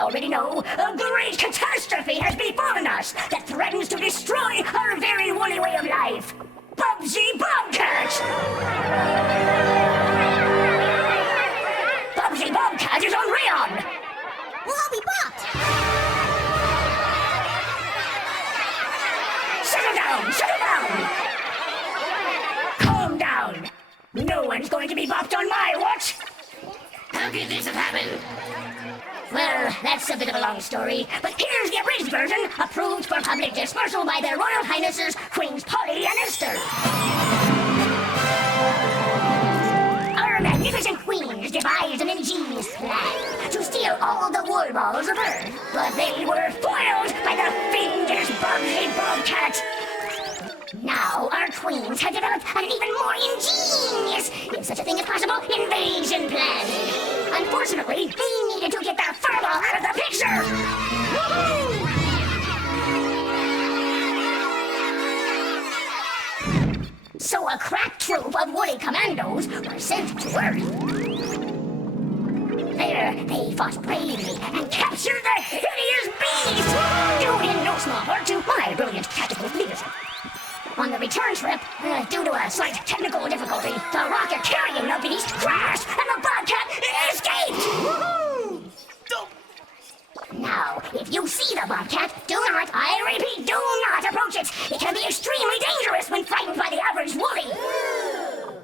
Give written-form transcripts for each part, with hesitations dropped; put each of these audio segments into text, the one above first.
already know, a great catastrophe has befallen us that threatens to destroy our very woolly way of life. Bubsy Bobcat! Bubsy Bobcat is on Rayon! We'll all be bopped! Settle down! Settle down! Calm down! No one's going to be bopped on my watch! How could this have happened? Well, that's a bit of a long story, but here's the abridged version, approved for public dispersal by their Royal Highnesses, Queens Polly and Esther. Our magnificent queens devised an ingenious plan to steal all the wool balls of Earth, but they were foiled by the fiendish Bubsy Bobcat. Now our queens have developed an even more ingenious, if such a thing is possible, invasion plan. Unfortunately, they needed to get the furball out of the picture. So a crack troop of woolly commandos were sent to Earth. There, they fought bravely and captured the hideous beast, due in no small part to my brilliant tactical leadership. On the return trip, due to a slight technical difficulty, the rocket carrying the beast crashed and the Bobcat escaped! Now, if you see the Bobcat, do not, I repeat, do not approach it! It can be extremely dangerous when frightened by the average woolly!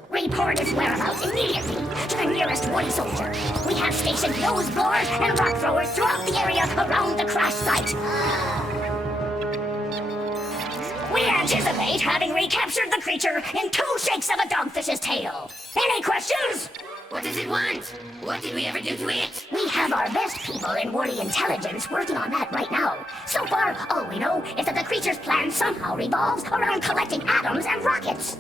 Report its whereabouts immediately to the nearest woolly soldier. We have stationed nose blowers and rock throwers throughout the area around the crash site. We anticipate having recaptured the creature in 2 shakes of a dogfish's tail. Any questions? What does it want? What did we ever do to it? We have our best people in woolly intelligence working on that right now. So far, all we know is that the creature's plan somehow revolves around collecting atoms and rockets.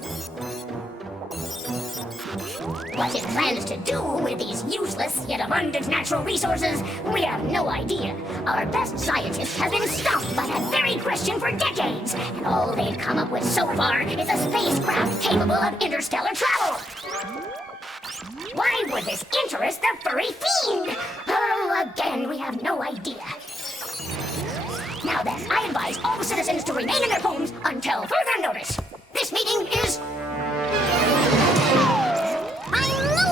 What it plans to do with these useless yet abundant natural resources, we have no idea. Our best scientists have been stumped by that very question for decades, and all they've come up with so far is a spacecraft capable of interstellar travel. Why would this interest the furry fiend? Oh, again, we have no idea. Now then, I advise all citizens to remain in their homes until further notice. This meeting is...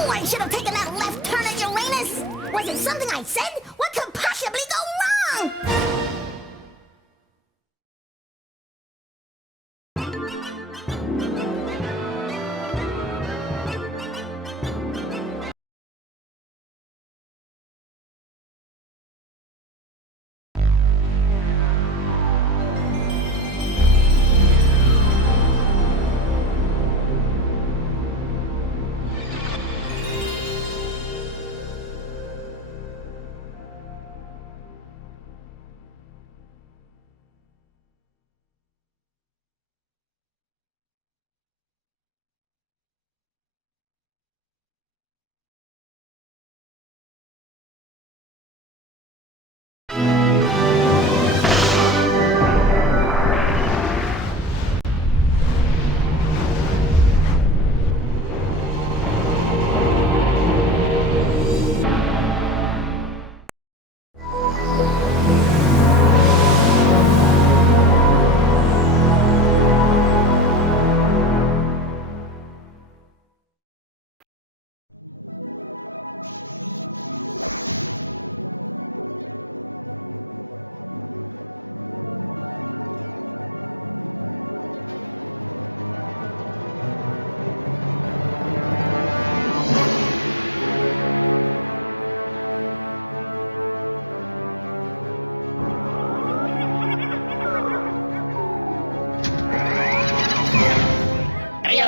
I should have taken that left turn at Uranus! Was it something I said? What could possibly go wrong?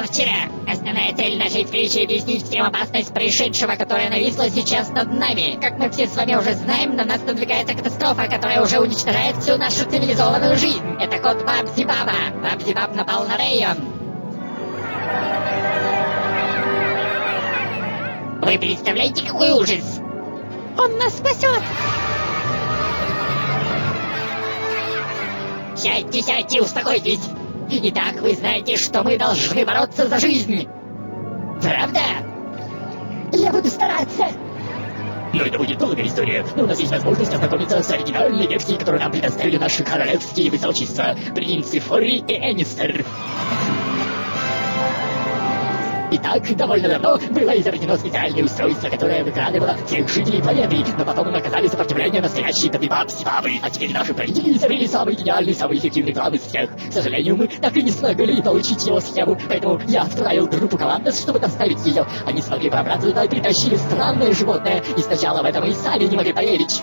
Вчера. Основная цель нашей встречи — объяснить всем опасность происшедшего, которая нависла сейчас над нами. Как мы все с вами уже знаем, на нас надвигается катастрофа, которая уже уничтожает всю нашу цивилизованную жизнь. Это код Бабсибаба. Бабсибаб напал на Район. Вы представляете, какой ужас? Он нас спасет! Сядьте, сядьте, успокойтесь. Итак, вы знаете, что мы должны бороться за жизнь. Правда? Я буду стараться. Но это будет долгая история. Но у нас есть возможность ознакомиться с оригинальной версией, которую нам предоставили наши королевские высочества, принцы Фори и Энистер. Итак, довольно давно было изобретено специальное устройство, которое выкрадывало всех жителей планеты, но потом им оказали сопротивление настоящие бабы. А теперь наши правители изобрели самый гениальный, самый эффективный план из всех. К сожалению, мы так и не смогли получить его схему, поэтому я отправил группу командос, чтобы доставить ее. Они смогли пробраться туда и притащили странное животное, и сначала в это мы и сами не могли поверить.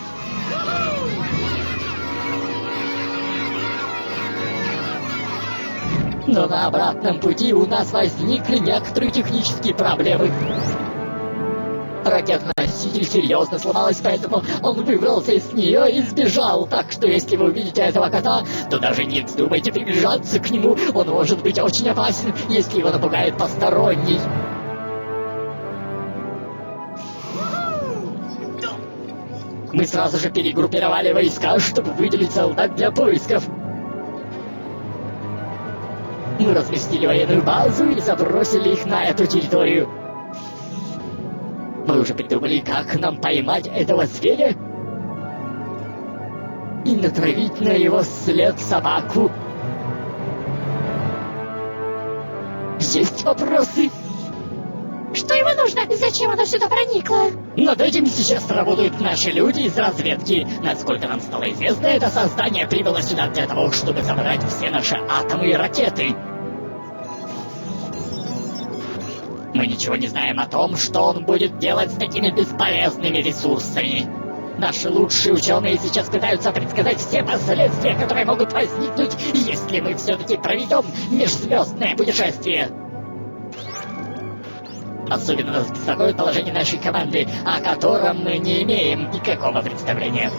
Но на обратном пути у нас возникли некоторые технические проблемы. Ракета-носитель серьезно сломалась, поэтому он выбрался из нее и сбежал. Так что если вы увидите этого кота, то даже не вздумайте приближаться к нему. Он может быть очень опасен, если его напугает посторонний. Мы сразу же перегруппировали войска, чтобы выделить солдат для поисков. Мы разместили военную базу и забросили их на эту территорию. Мы уже придумали, как нам поймать этого зверя и натравить на его след собаку. Есть вопросы? Что ему нужно? Зачем оно сюда проникло? Над этим сейчас работают наши люди из разведки. Насколько нам стало известно, это создание прибыло сюда для того, чтобы забрать все наши атомы и ракеты. Мы ничего не знаем о том, что он будет делать с такими бесполезными ресурсами. Наши лучшие ученые сейчас пытаются предсказать все последствия, которые могут возникнуть, если мы все-таки проведем межзвездное путешествие. Особенно нас беспокоит положение нашей команды, о котором мы не имеем никакого представления.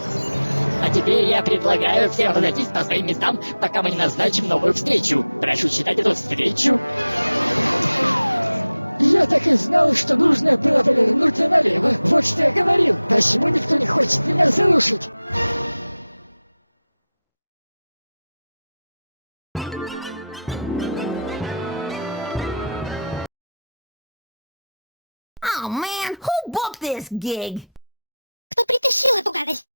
А теперь я предлагаю всем разойтись по своим местам, пока мы не назначим новую встречу. Прошу считать эту встречу. Я так и знал, что нужно было повернуть налево. Вот что я говорил. Почему никто не хочет меня слушать? Oh man, who booked this gig? Кто притащил эту гадость?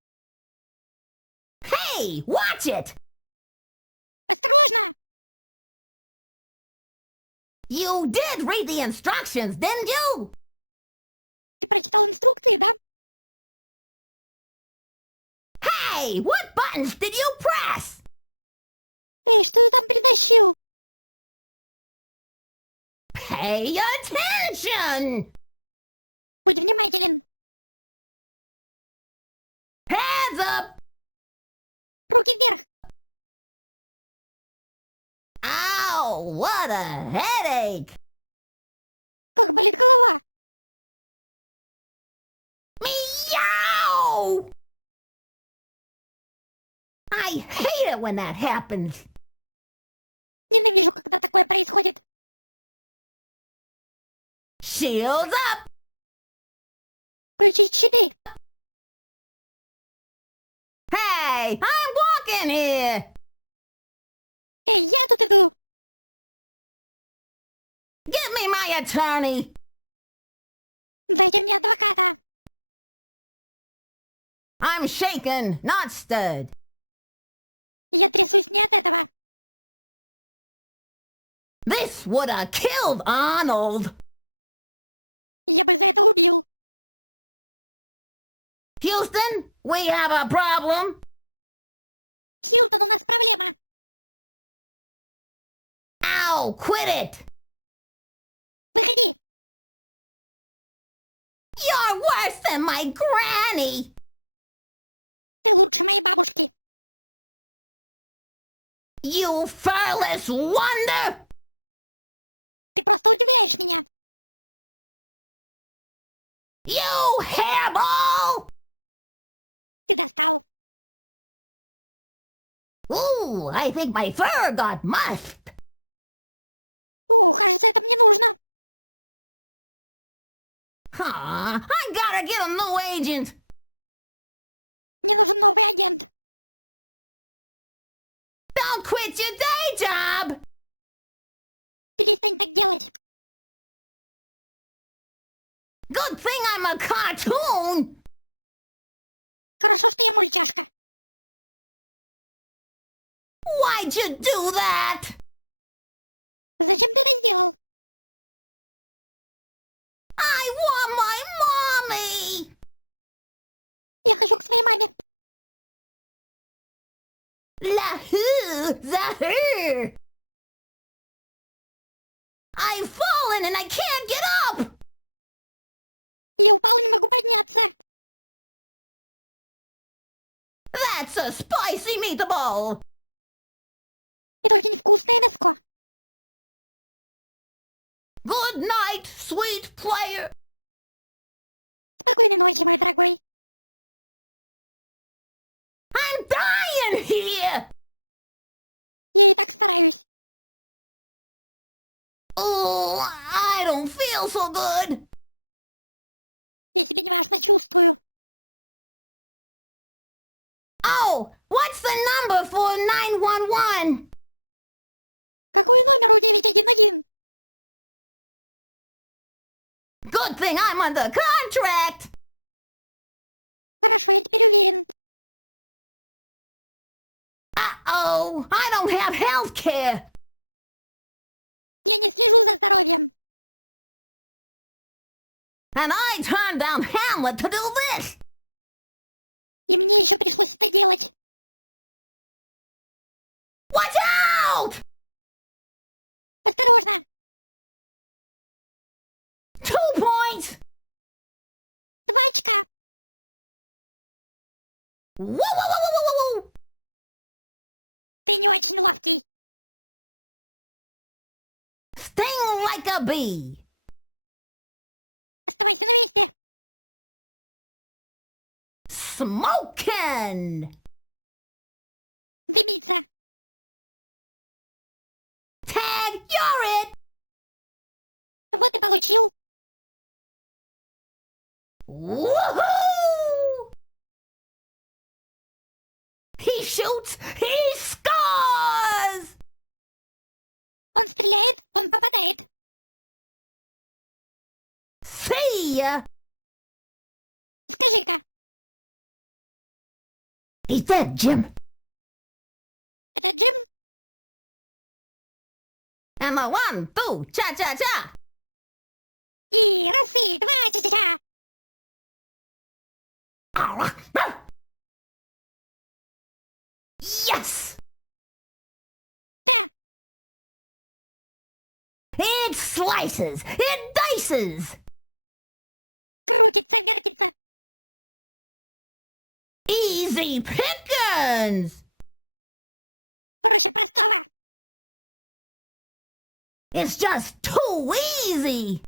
Hey, watch it! Осторожно! You did read the instructions, didn't you? Ты прочитал инструкции, да? Hey, what buttons did you press? Эй, что ты там притащил? Pay attention! Будь внимателен. Hands up! Руки вверх. Ow, what a headache! Как болит голова. Meow! I hate it when that happens. Ненавижу, когда такое происходит. Shields up! Включить щиты. Hey, I'm walking here! Эй, я тут иду. Get me my attorney! Дайте мне адвоката. I'm shaken, not stirred. Я трясусь не от этого. This would have killed Arnold! Я бы за это убил. Houston, we have a problem. Хилтон, у нас проблема. Ow, quit it! Выходи. You're worse than my granny! Ты лучше моей бабушки. You furless wonder! Ты просто удивляешь меня. You hairball! Ты достал. Ooh, I think my fur got mussed. О, кажется, это мне нужно. I gotta get a new agent. Мне нужен новый агент. Don't quit your day job. Перестань так делать. Good thing I'm a cartoon. Хорошо, что я мультяшка. Why'd you do that? Зачем ты это сделал? I want my mommy! Я хочу к своей маме. Zahoo! I've fallen and I can't get up! Я упал, не могу подняться. That's a spicy meatball! Это очень вкусное мяско. Good night, sweet player! Спокойной ночи, мой дорогой. I'm dying here! Я и так стараюсь. Oh, I don't feel so good! Я себя неважно чувствую. Oh, what's the number for 911? Какой номер у 911? Good thing I'm under contract! Хорошо, я теперь уверен. Uh-oh, I don't have health care! Я не слежу за здоровьем. And I turned down Hamlet to do this! И мне еще пришлось это делать. Watch out! Осторожно. 2 points! 2 очка. Woo-woo-woo-woo-woo-woo! Ты не очень ловкий. Sting like a bee! Оставайся на месте. Smokin'! Дымится. Tag, you're it! Вот и получил. Woohoo! He shoots, he scores! Он стреляет, он попадает. See ya! Скажи-ка, He's dead, Jim. это Джим? And the 1, 2, cha-cha-cha! И раз, и два, ча-ча-ча. Yes! Да, It slices! It dices! крутится, вертится. Easy pickings! Проще простого. It's just too easy!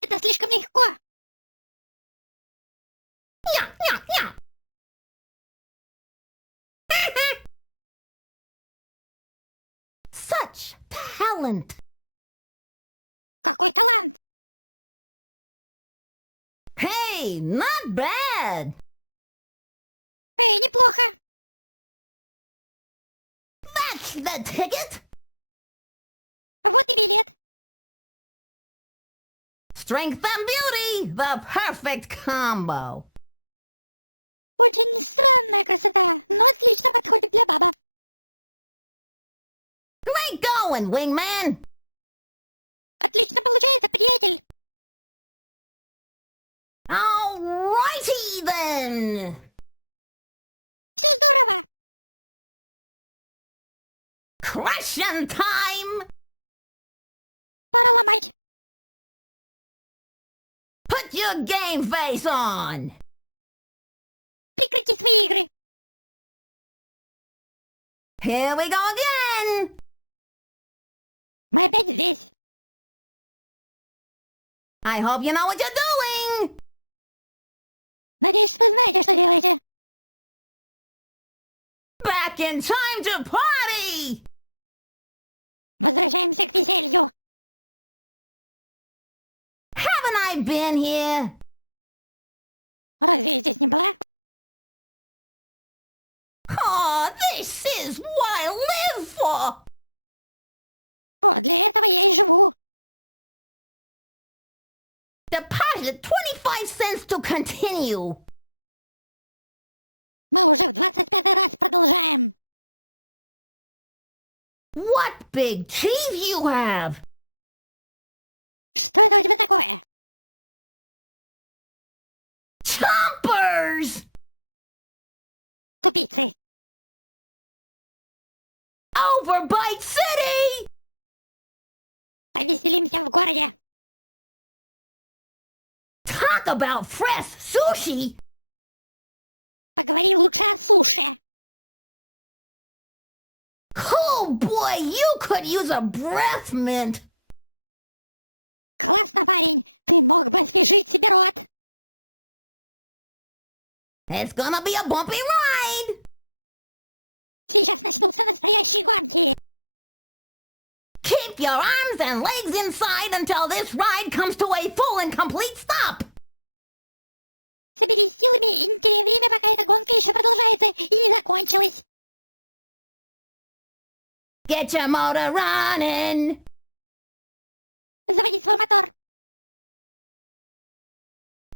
Это слишком легко. Nya, nya, nya! Such talent! Какой талант. Hey, not bad! Эй, неплохо. That's the ticket! Вот и билет. Strength and beauty, the perfect combo! Очень странная красота, но отлично подходит для баба. Great going, wingman! Отлично получается, приятель. Alrighty then! Все здорово. Crushing time! Пора ломать. Put your game face on! Прекрати свои игры. Here we go again! Мы опять здесь. I hope you know what you're doing! Надеюсь, вы знаете, что делаете. Back in time to party! Возвращаемся к веселью. Haven't I been here? Разве я здесь не была? Oh, this is what I live for! Вот для этого я и живу. Deposit 25 cents to continue. Мы уже в 25-й раз продолжаем. What big teeth you have! Что это у тебя такое? Chompers! Тупицы. Overbite City! Повеселимся в городе. Talk about fresh sushi! Поговорим лучше о суше. Oh boy, you could use a breath mint! Классно, парень. Ты мог бы освежить себе рот. It's gonna be a bumpy ride! Сейчас начнутся настоящие гонки. Keep your arms and legs inside until this ride comes to a full and complete stop! Соберись силами и не теряй время, пока эта гонка еще продолжается и не закончилась. Get your motor running! Заводи свой мотор.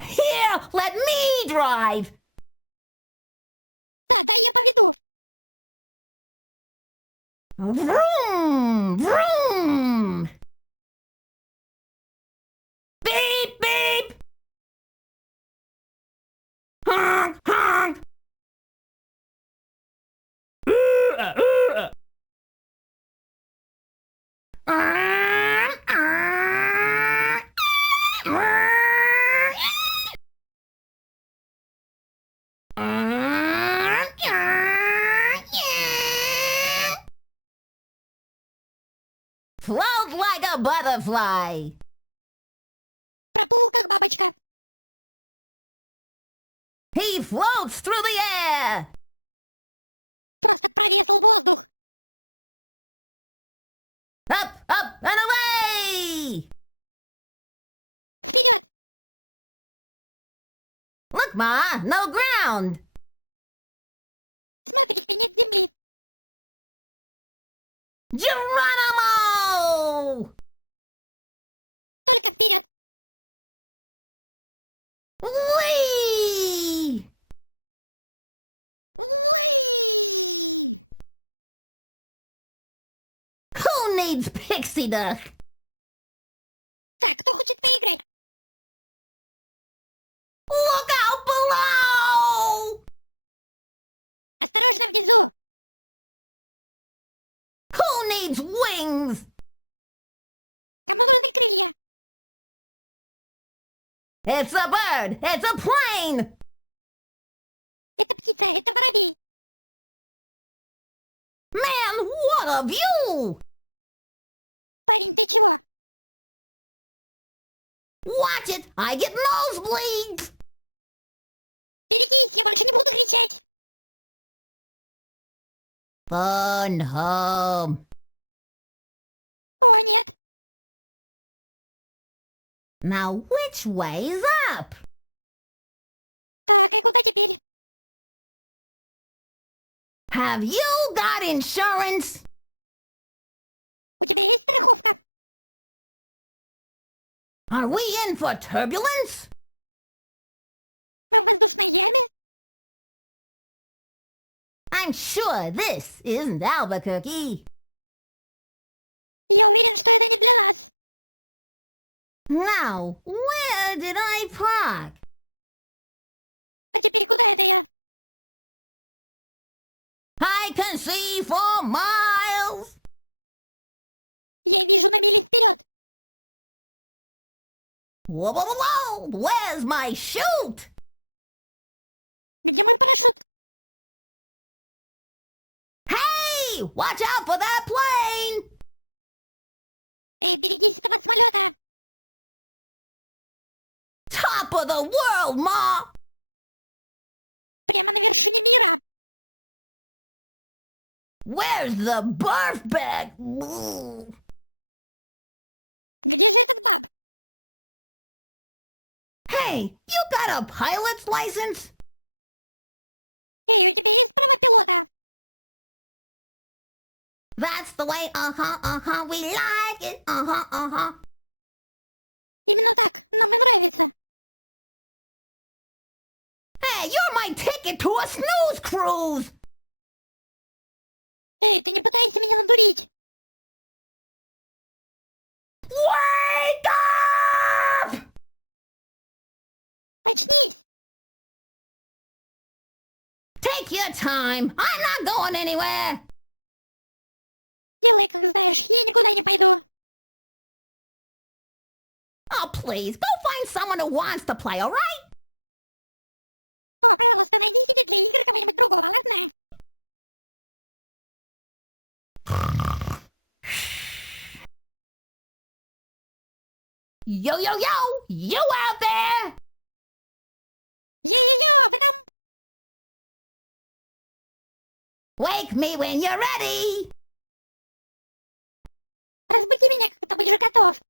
Here, let me drive! Да, я поведу. Vroom! Vroom! Beep! Beep! Honk! Honk! Float like a butterfly. Проплыл как бабочка. He floats through the air. Просто прорезал воздух. Up, up, and away! Вперед! Look, Ma, no ground. Смотрите, нет земли. Geronimo! Только вперед. Whee! Whee! Who needs pixie dust? Так, кто хочет поиграть? Look out below! Осторожно внизу. Who needs wings? Кому нужны крылья? It's a bird! It's a plane! Это птица, это воробей. Man, what a view! Парень, ты чего? Watch it! I get nosebleeds! Берегись, я больше не буду кричать. Fun home. О, нет. Now which way's up? Так, и куда теперь? Have you got insurance? У тебя есть страховка? Are we in for turbulence? Мы в воздушной яме? I'm sure this isn't Albuquerque. Я уверен, что это не для нас. Now, where did I park? А теперь куда это я? I can see for miles. Я вижу на мили вперед. Whoa, whoa, whoa, whoa. Where's my chute? Где мой парашют? Hey, watch out for that plane. Эй, берегись этого самолета. Top of the world, Ma. Прямо на вершине мира. Where's the birth bag? Где же этот баб? Hey, you got a pilot's license? Эй, у тебя есть право пилота? That's the way, we like it, Именно так, нам и нравится. Hey, you're my ticket to a snooze cruise! Эй, ты не пытайся меня надурить! Wake up! Очнись! Take your time. I'm not going anywhere. Делай, как знаешь, я никуда не пойду. Oh, please, go find someone who wants to play, all right? О, пожалуйста, найди себе для игр кого-нибудь другого, ладно? Yo, yo, yo! You out there? Йо-йо-йо, вы там? Wake me when you're ready! Разбуди меня, когда будешь готов.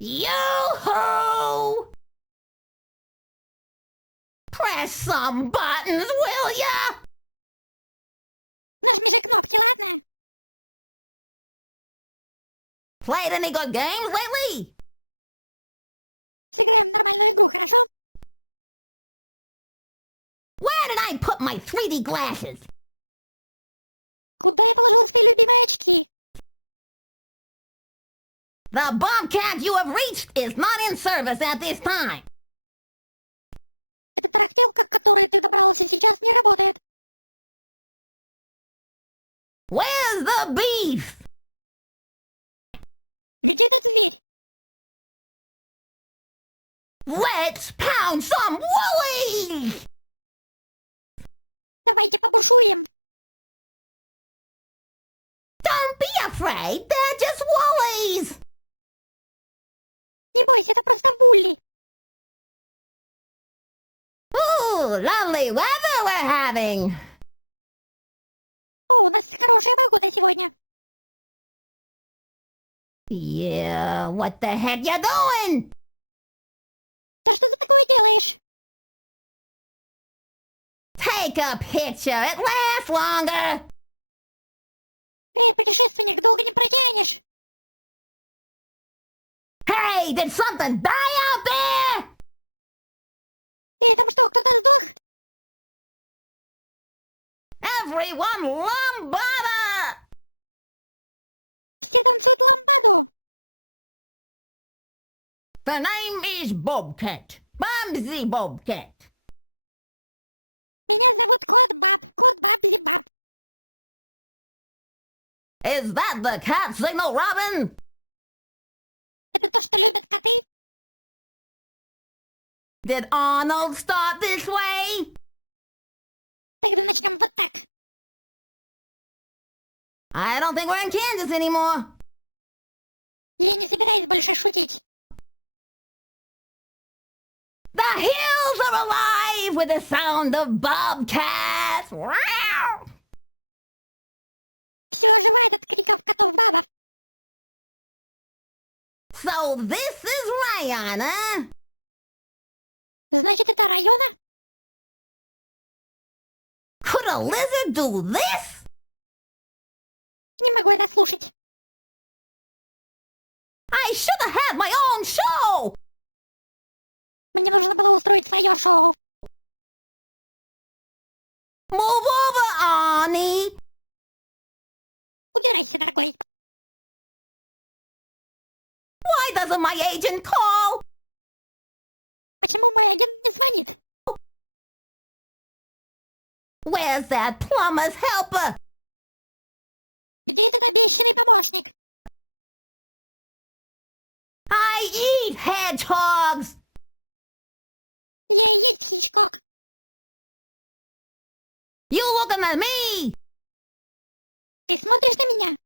Yoo-hoo! Press some buttons, will ya? Нажми же кнопки, ладно? Played any good games lately? Сыграем в нормальную игру, хорошо? Where did I put my 3D glasses? Куда я положил свои любимые очки? The Bobcat you have reached is not in service at this time. Эта тарахтелка, к которой ты добрался, сейчас не работает. Where's the beef? Где этот зверь? Let's pound some woolies! Давайте побушуем. Don't be afraid, they're just woolies! Не бойся, это просто вулли. Ooh, lovely weather we're having! О, у нас хорошая погода сегодня. Yeah, what the heck you doing? Да что ты такое делаешь? Take a picture, it lasts longer! Эй, путешественник, долго не протянешь. Hey, did something die out there? Эй, там что, кто-то сдох? Everyone lambada! Все танцуют ламбаду. The name is Bobcat. BUBSYBOPXA. Меня зовут Кот Бабзи-Баб. Is that the cat signal, Robin? Это то, что любят коты? Did Arnold start this way? Тогда начнем вот так. I don't think we're in Kansas anymore. Я не собираюсь больше шутить. The hills are alive with the sound of bobcats. Wow! Все оживает от криков котов-бабов. So this is Ryan, huh? Значит, это района? Could a lizard do this? Не могу это слушать. I should have had my own show! Мне нужно было устроить свое шоу. Move over, Arnie! Убирайся, дорогой. Why doesn't my agent call? Почему мой агент не звонит? Where's that plumber's helper? Где этот обещанный помощник? I eat hedgehogs! Я и есть Хичкок. You looking at me? Ты смотришь на меня?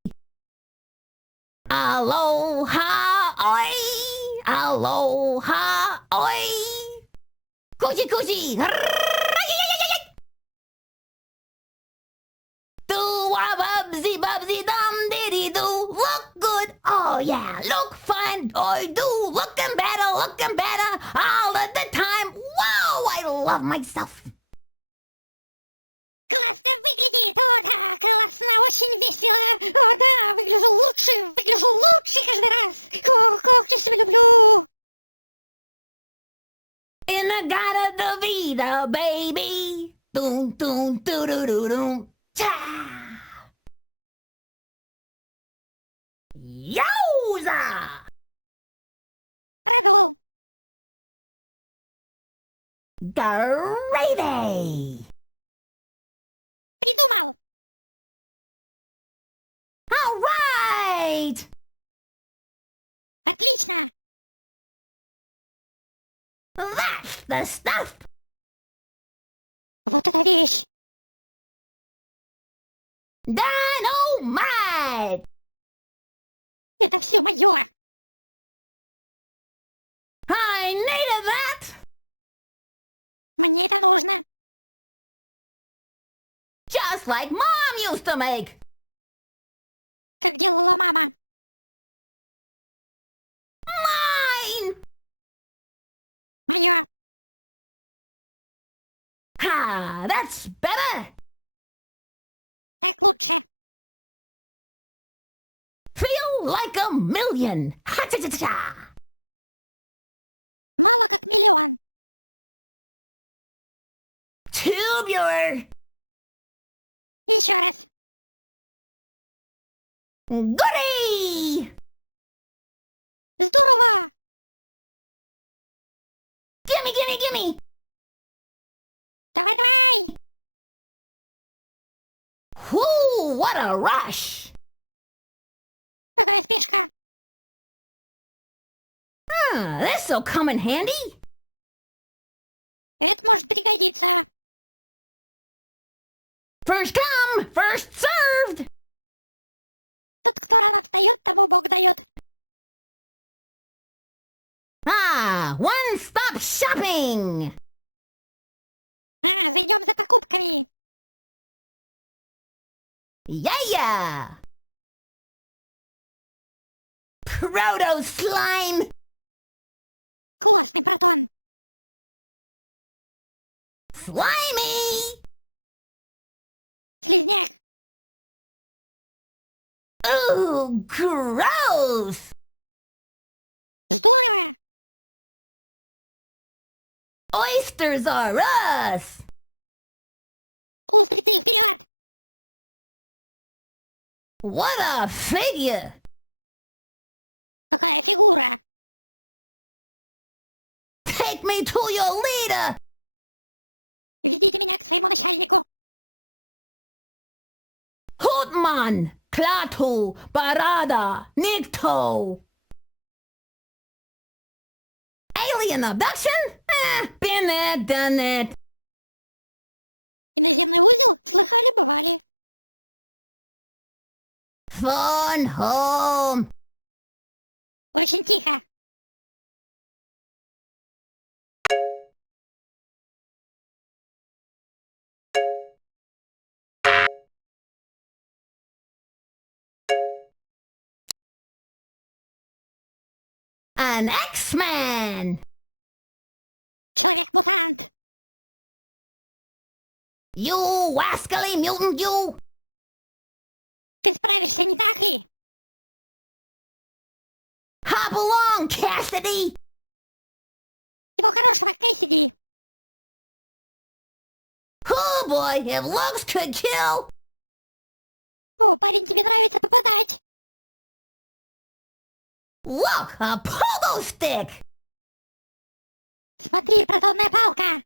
Aloha, oi! Aloha, oi! Coochie coochie! Do-a-bubsy bubsy dum diddy do! Look good! Oh yeah! Look fine! I do! Looking better! All of the time! Wow! I love myself! Классно выглядит! О, да, классно, очень весело! О, да, выгляжу лучше каждый раз! Как я себя люблю! In-a-gata-da-vida, baby. Doom, doom, doo-doo-doo-doom. Cha! Yowza! Продул. Gravy! Придумал. All right! Отлично. That's the stuff! Вот эта вещь. Dynamite! Это все мое. I needed that! Мне это нужно. Just like Mom used to make! Как делала мама. Mine! Мое. Ha! That's better! Так лучше. Feel like a million! Ha-cha-cha-cha! Мало как миллион. Tubular! Еще раз. Goody! Здорово. Gimme, gimme, gimme! Давай, давай. Whoo! What a rush! Какая спешка. This'll come in handy! Это может пригодиться. First come, first served! Тот, кто рано встает, тому Бог дает. One-stop shopping! Зайдем за покупками. Yeah! Proto-slime! Классный протон. Slimy! Слизняк. Ooh, gross! Здорово. Oysters are us! Устрицы вперед. What a figure! Какая фигура. Take me to your leader! Ведите меня к своему начальнику. Hootman! Klaatu! Barada! Nikto! Alien abduction? Been there, done it! Иноземный узел? Слыхали, бывали. Phone home! Очень тихо. An X-Man! Человек-мутант. You wascally mutant, you! Ты справишься, не так ли? Hop along, Cassidy! Всего хорошего, Кэссиди. Oh boy, if looks could kill! О, парень, тебе нравится попадать. Look, a pogo stick! Смотри, протонная палка.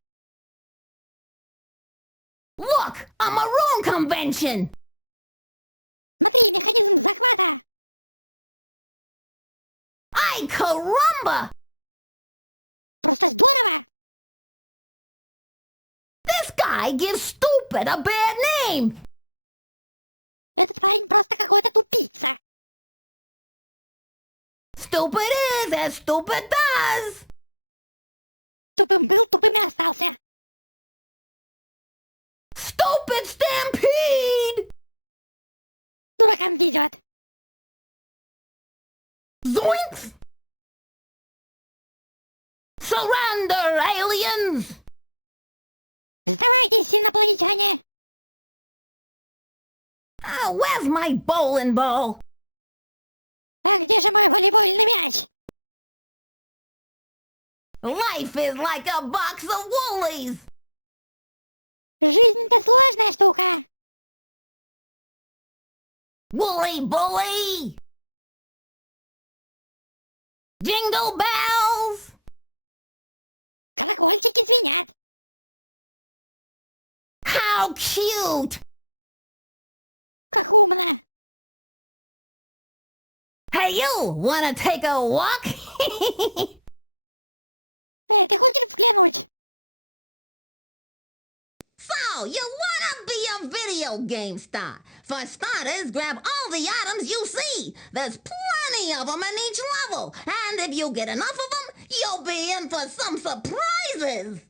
Look, a maroon convention! Смотри, механизм захвата. Ay, caramba! Просто здорово. This guy gives stupid a bad name! Этот парень просто какой-то тупица. Stupid is as stupid does! Тупым был, тупым и остался. Stupid stampede! Дуракам везет. Zoinks! Surrender, aliens! Сдавайтесь, инопланетяне. Where's my bowling ball? А где же мой волейбольный мяч? Life is like a box of woolies. Жизнь-то сложная штука. Woolly bully. Jingle bells. Колокольчики звенят. How cute. Как умно. Hey, you wanna take a walk? Ты хочешь взглянуть? So, you wanna be a video game star? For starters, grab all the items you see. There's plenty of them in each level. And if you get enough of them, you'll be in for some surprises.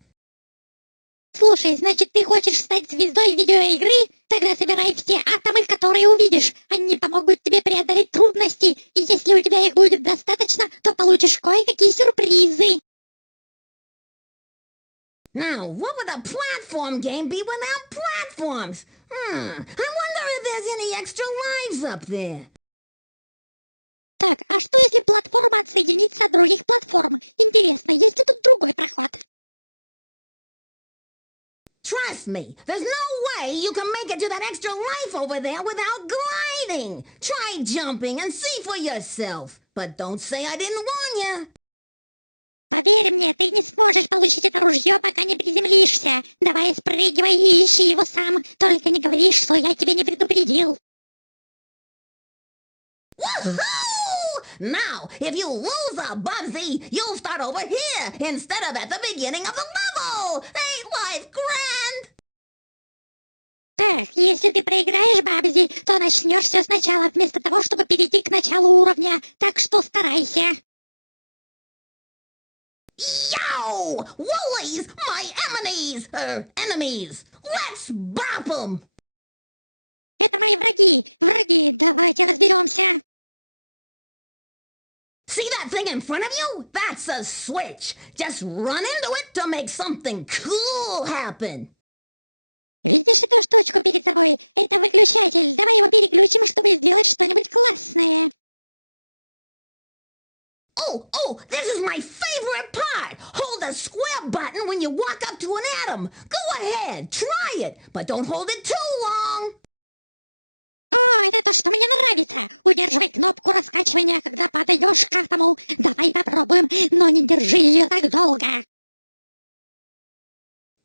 Слушай, значит, ты хочешь стать звездой видеоигры? Тогда собирай все атомы, которые увидишь. Они помогут тебе преодолеть трудности. И если у тебя их будет достаточно, то получишь кое-какие сюрпризы. Now, what would a platform game be without platforms? I wonder if there's any extra lives up there. Так, а что если платформа отсоединится от других платформ? Интересно, есть ли тут другой проход? Trust me, there's no way you can make it to that extra life over there without gliding. Try jumping and see for yourself. But don't say I didn't warn you. Поверь мне, ты не сможешь получить это ружье, пока не приземлишься. Давай спрыгивай и ищи его сам. Только не говори, что я тебя не предупредил. Woohoo! Now, if you lose a Bubsy, you'll start over here instead of at the beginning of the level. Ain't life grand? Так, если ты проиграешь Бабзи, то начнешь все сначала, вместо того, чтобы перейти к началу уровня. Так что старайся. Yo! Woolies, my enemies! Let's bop 'em! Это мои враги. Враги, давайте разберемся. See that thing in front of you? That's a switch. Just run into it to make something cool happen. Видишь эту штучку перед собой? Это выключатель. Давай его переключим, чтобы сделать что-нибудь классное. Oh, this is my favorite part. Hold the square button when you walk up to an atom. Go ahead, try it, but don't hold it too long. О, это то, что мне нравится. Удерживай кнопку раскачивания, когда падаешь к атому. Давай попробуем, но не держи ее так долго.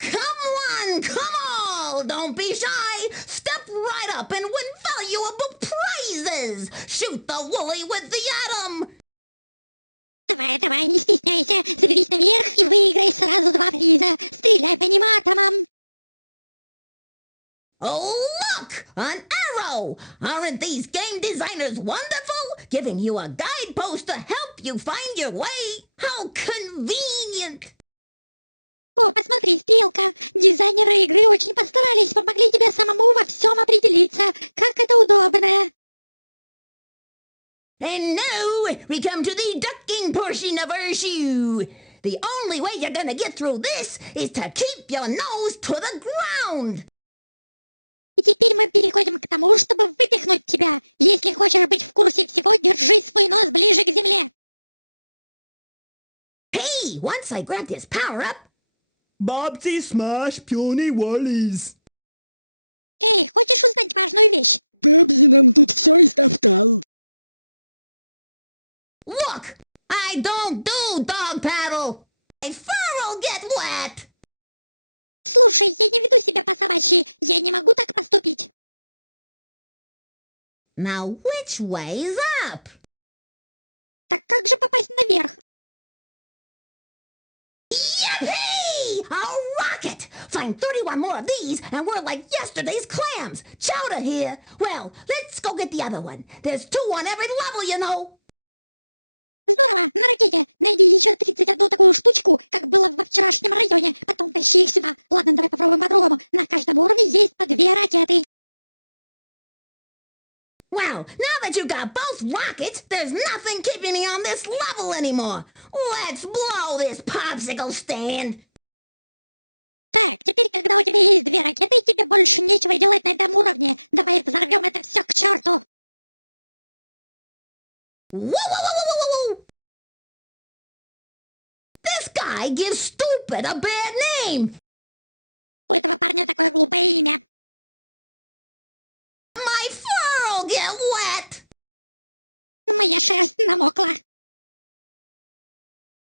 Come on, don't be shy. Step right up and win valuable prizes. Shoot the woolly with the atom. Давай, не стесняйся. Заберись наверх и выиграй сразу 2 приза. Стреляй по ним атомом. Oh, look! An arrow! Aren't these game designers wonderful? Giving you a guidepost to help you find your way? How convenient! О, посмотри, стрелка. Дизайнеры игры очень постарались, помогли тебе самому во всем определиться. Как это удобно. And now we come to the ducking portion of our shoe. The only way you're gonna get through this is to keep your nose to the ground. И теперь мы переходим к тому, чтобы выпихнуть тебя. Если хочешь быть в курсе всего, держи свой нос ближе к земле. Hey, once I grab this power-up... Bubsy smash puny wallies. Эй, хочешь узнать важную вещь? Bubsy нам тут все истоптал. Look! I don't do dog paddle! My fur'll get wet! Слушай, я не веду себя по-собачьи. Я не могу так поступить. Now which way is up? Так как же попасть наверх? Yippee! A rocket! Find 31 more of these and we're like yesterday's clams! Chowder here! Well, let's go get the other one. There's 2 on every level, you know! Здорово, на ракете. Найди еще 31 такую штучку, как было во вчерашнем районе. Потом тащи их сюда. Ладно, давай попробуем по-другому. На каждом уровне есть по 2 ракеты. Well, now that you got both rockets, there's nothing keeping me on this level anymore. Let's blow this popsicle stand. Так, теперь, когда у тебя есть 2 ракеты, тебе больше нечего делать на этом уровне. Давай взорвем это все к черту. Whoa! This guy gives stupid a bad name. У этого парня такое глупое имя. My fur'll get wet. Моя шерсть намокла.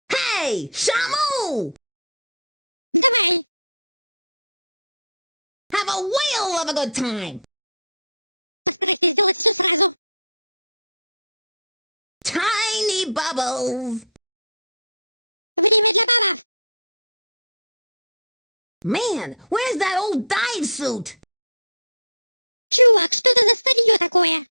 Hey, Shamu! Давай. Have a whale of a good time. Постарайся сделать все сразу. Tiny bubbles. Время для бабов. Man, where's that old dive suit? Чувак, что это за старье такое?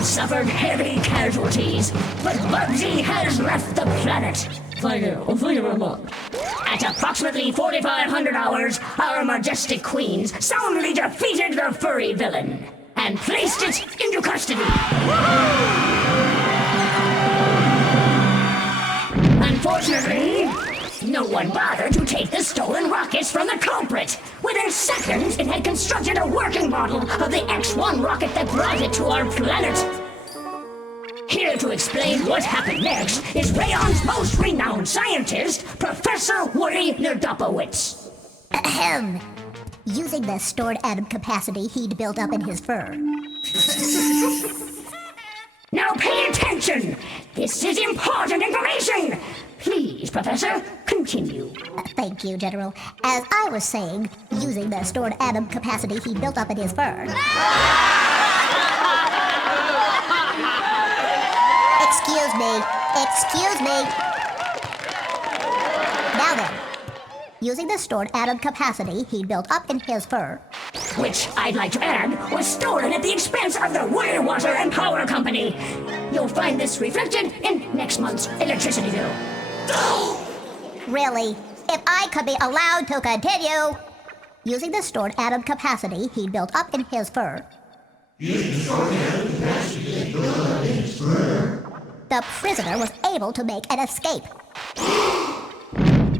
Suffered heavy casualties, but Bubsy has left the planet. At approximately 4,500 hours, our majestic queens soundly defeated the furry villain and placed it into custody. Unfortunately, no one bothered to take the stolen rockets from the culprit. Within seconds, it had constructed a working model of the X-1 rocket that brought it to our planet. Here to explain what happened next is Rayon's most renowned scientist, Professor Woody Nerdopowitz. Ahem. Using the stored atom capacity he'd built up in his fur. Now pay attention! This is important information! Please, Professor, continue. Thank you, General. As I was saying, using the stored atom capacity he built up in his fur. Excuse me. Excuse me. Now then, using the stored atom capacity he built up in his fur, Which, I'd like to add, was stolen at the expense of the Water, Water, and Power Company. You'll find this reflected in next month's electricity bill. really, if I could be allowed to continue, using the stored atom capacity he built up in his fur, the prisoner was able to make an escape.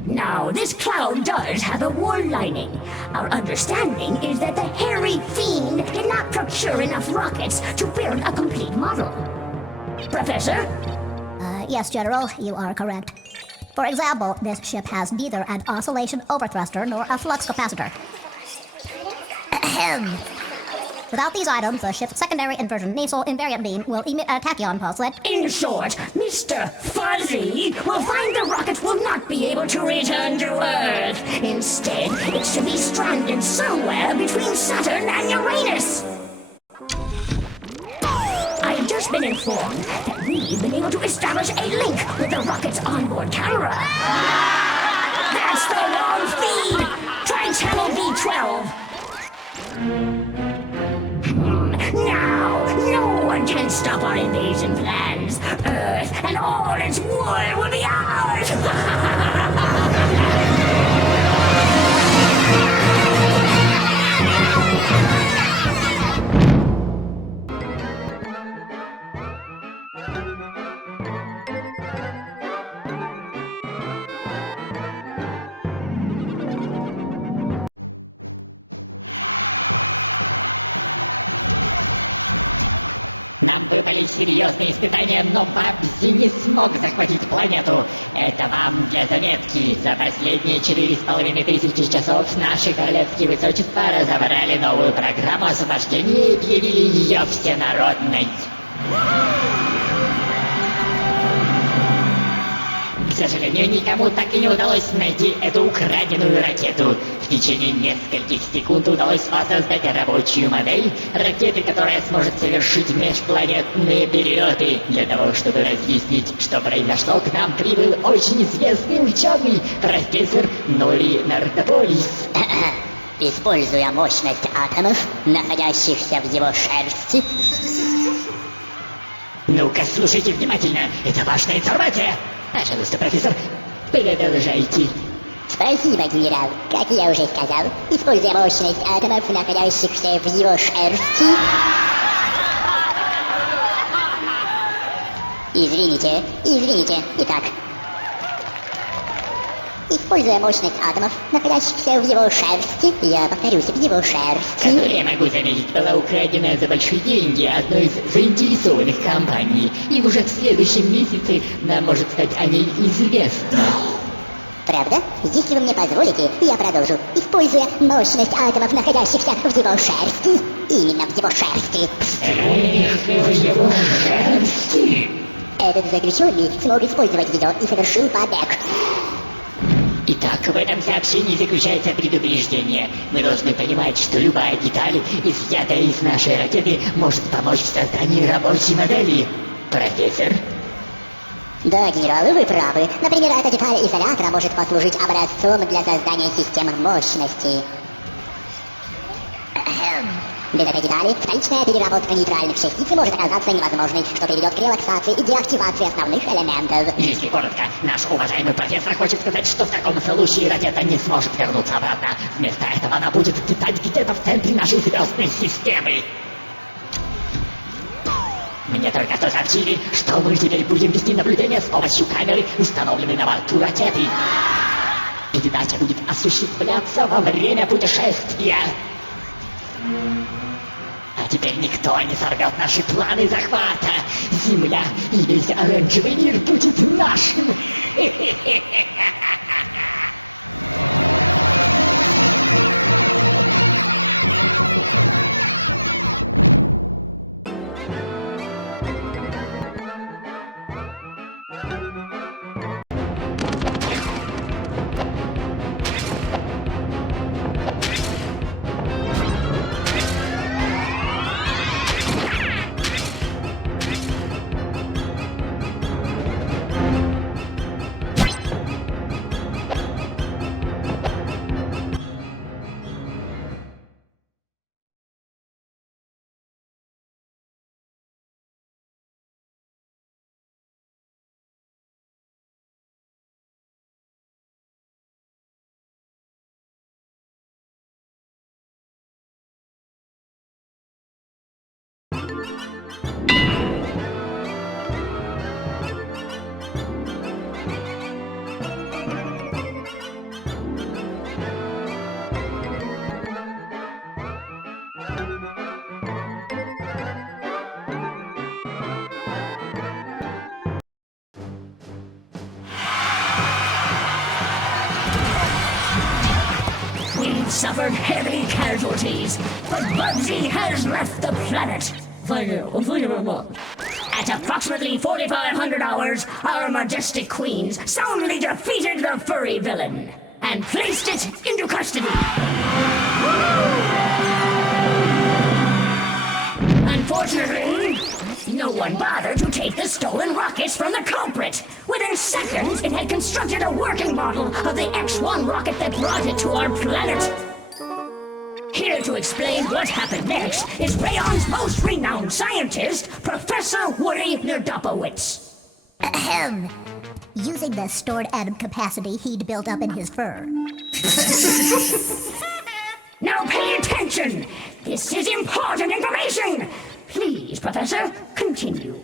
Now, this cloud does have a war lining. Our understanding is that the hairy fiend did not procure enough rockets to build a complete model. Professor? Yes, General, you are correct. For example, this ship has neither an oscillation overthruster nor a flux capacitor. Ahem. Without these items, the ship's secondary inversion nasal invariant beam will emit a tachyon pulse that... In short, Mr. Fuzzy will find the rocket will not be able to return to Earth. Instead, it should be stranded somewhere between Saturn and Uranus. I have just been informed that we've been able to establish a link with the rocket's onboard camera. That's the wrong feed! Try channel B12. Now, no one can stop our invasion plans. Earth and all its wood will be ours! Нам выпали серьезные испытания, но Бабси не смог захватить планету. Это вам для заметки. За последние 4500 часов наши королевские высочества разобрали новую программу освобождения и объявили ее всенародной. К сожалению, никому так и не удалось найти эту украденную ракету. В течение нескольких секунд удалось воссоздать рабочую модель ракеты, которая сможет совершить межпланетные перелеты. Для того, чтобы разъяснить, что произошло, к нам прибыл очень известный ученый, профессор Нерабочий. Используя мощность атомов, находящихся в его шерсти. Ну-ка, слушайте внимательно, это важная информация. Пожалуйста, профессор, продолжайте. Спасибо, генерал. Как я уже сказал, используя мощность атомов, находящихся в его шерсти... Извините. Итак. Используя мощность атомов, находящихся в его шерсти, я повторюсь, в его шерсти... Которая, могу заметить, была украдена за большие деньги одной из заинтересованных компаний. И уже в следующем месяце нам может стать о ней известно. Правда? Если вы мне позволите, я продолжу. Используя мощность атомов, находящихся в его шерсти. Именно в его шерсти. В его шерсти? Этот заключенный смог использовать ее и совершил побег. Итак, в этом сообщении заключается предупреждение. Мы должны понимать, что любая деталь, изъятая из нашей ракеты, может помочь в создании рабочей модели. Профессор? Да, генерал, вы правы. Например, эта деталь изолятора может послужить образцом для создания систем мощности. Без этой детали вторичная переработка нейтральных частиц может оказаться невозможной, что приведет к релаксации и деактивации основных элементов. Если коротко, наш уважаемый профессор хочет сказать, что в таком случае ракета не сможет вернуться обратно. Вместо этого она будет летать где-то в центре нашей звездной системы. Мне только что сообщили, что мы теперь будем вести наблюдение с помощью камеры, установленной на борту ракеты. Передача будет осуществляться во время путешествия. А теперь никто не сорвет наши планы захвата. Земля и весь оранжевый мир будет нашим. suffered heavy casualties, but Bubsy has left the planet. At approximately 4,500 hours, our majestic queens soundly defeated the furry villain and placed it into custody. Unfortunately, no one bothered to take the stolen rockets from the culprit. Within seconds, it had constructed a working model of the X-1 rocket that brought it to our planet. Here to explain what happened next is Rayon's most renowned scientist, Professor Woody Nerdopowitz. Ahem. Using the stored atom capacity he'd built up in his fur. Now pay attention! This is important information! Please, Professor, continue.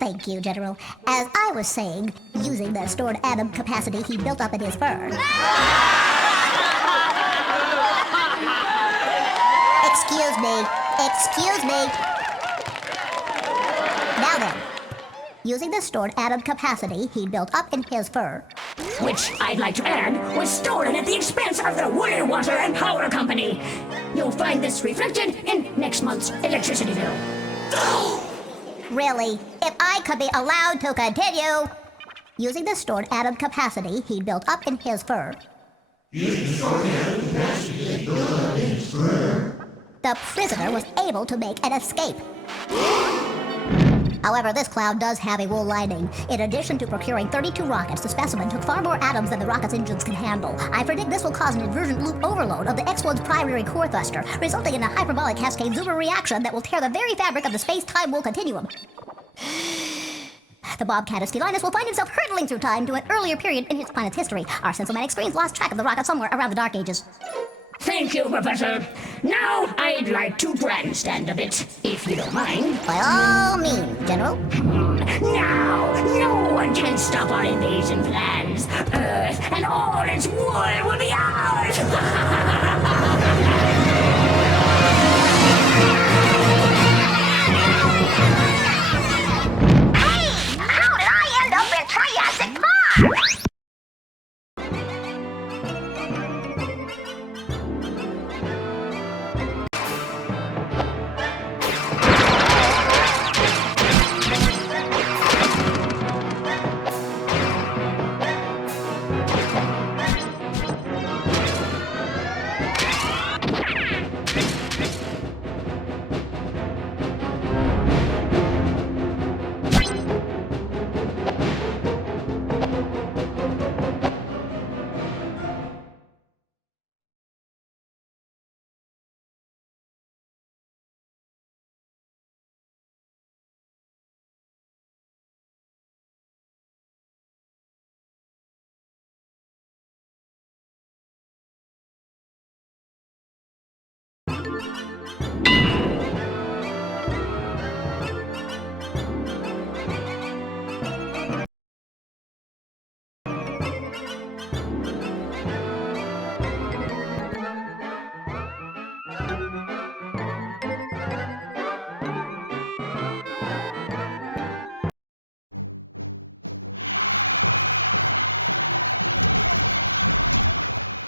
Thank you, General. As I was saying, using the stored atom capacity he built up in his fur. Excuse me. Excuse me. Now then, using the stored atom capacity he built up in his fur. Which, I'd like to add, was stolen at the expense of the Woody Water and Power Company. You'll find this reflected in next month's electricity bill. Really, if I could be allowed to continue. Using the stored atom capacity he built up in his fur. The prisoner was able to make an escape. However, this cloud does have a wool lining. In addition to procuring 32 rockets, the specimen took far more atoms than the rocket's engines can handle. I predict this will cause an inversion loop overload of the X-1's primary core thruster, resulting in a hyperbolic cascade zoomer reaction that will tear the very fabric of the space-time wool continuum. The Bobcat Estelinus will find himself hurtling through time to an earlier period in his planet's history. Our sensomatic screens lost track of the rocket somewhere around the Dark Ages. Thank you, Professor. Now, I'd like to grandstand a bit, if you don't mind. By all means, General. Now, no one can stop our invasion plans. Earth and all its wool will be ours! Hey! How did I end up in Triassic Park?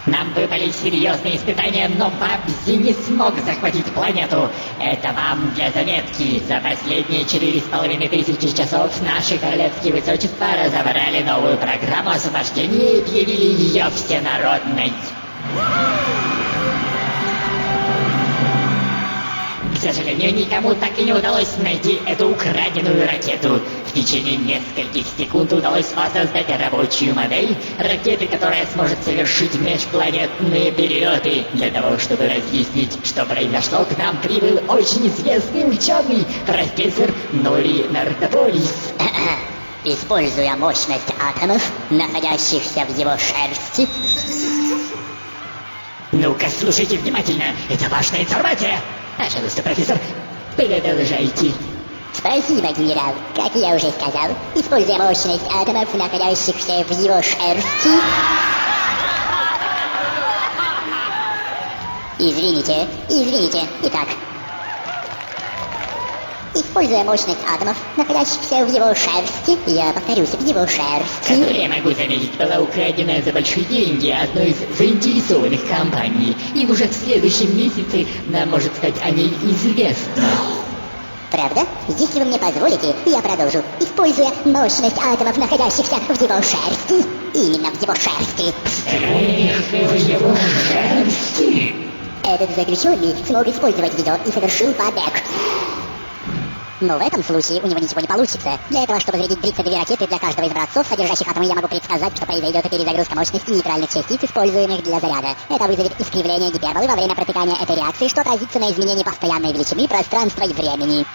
Нам выпали серьезные испытания, но Бубсy не смог захватить планету. Это вам для заметки. За последние 4500 часов наши королевские высочества разобрали новую программу освобождения и объявили ее всенародной. К сожалению, никому так и не удалось найти эту украденную ракету. В течение нескольких секунд удалось воссоздать рабочую модель ракеты, которая сможет совершить межпланетные перелеты. Для того, чтобы разъяснить, что произошло, к нам прибыл очень известный ученый, профессор Нерабочий. Используя мощность атомов, находящихся в его шерсти. Ну-ка, слушайте внимательно, это важная информация. Пожалуйста, профессор, продолжайте. Спасибо, генерал. Как я уже сказал, используя мощность атомов, находящихся в его шерсти. Извините. Итак. используя мощность атомов, находящихся в его шерсти, я повторюсь, в его шерсти, Которая, могу заметить, была украдена за большие деньги одной из заинтересованных компаний. И уже в следующем месяце нам может стать о ней известно. правда? Если вы мне позволите, я продолжу, используя мощность атомов, находящихся в его шерсти, именно в его шерсти. В его шерсти? Этот заключенный смог использовать ее и совершил побег. Но в этом случае у него ничего не получится. Для этого, чтобы зарядить 32 ракеты для каждого из образцов, содержащих атомы, я могу предсказать, что произойдет перезагрузка мощности нейтральных частиц, используемых для заряда. Это вызовет искривление гиперболы во время протекания этой реакции, что отразится на изменении постоянной величины пространства и времени.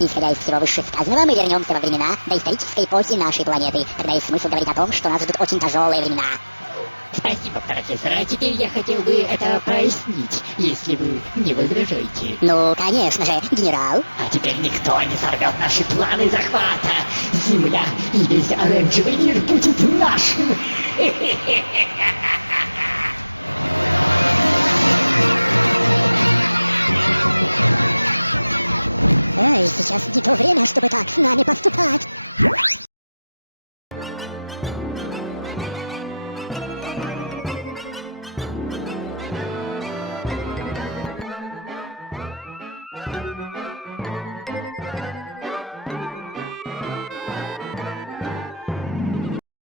Исходя из всего вышесказанного, мы вернемся во времена доисторической эпохи нашей планеты. Тогда есть смысл говорить о том, что нас ждут очень тяжелые времена. Спасибо, профессор. А теперь я хотел бы это прояснить, если вы не возражаете. Ну, конечно же, генерал. А теперь никто не сорвет наши планы захвата. Земля и весь оранжевый мир будет нашим. Эй, сейчас не то время, чтобы так с нами поступать.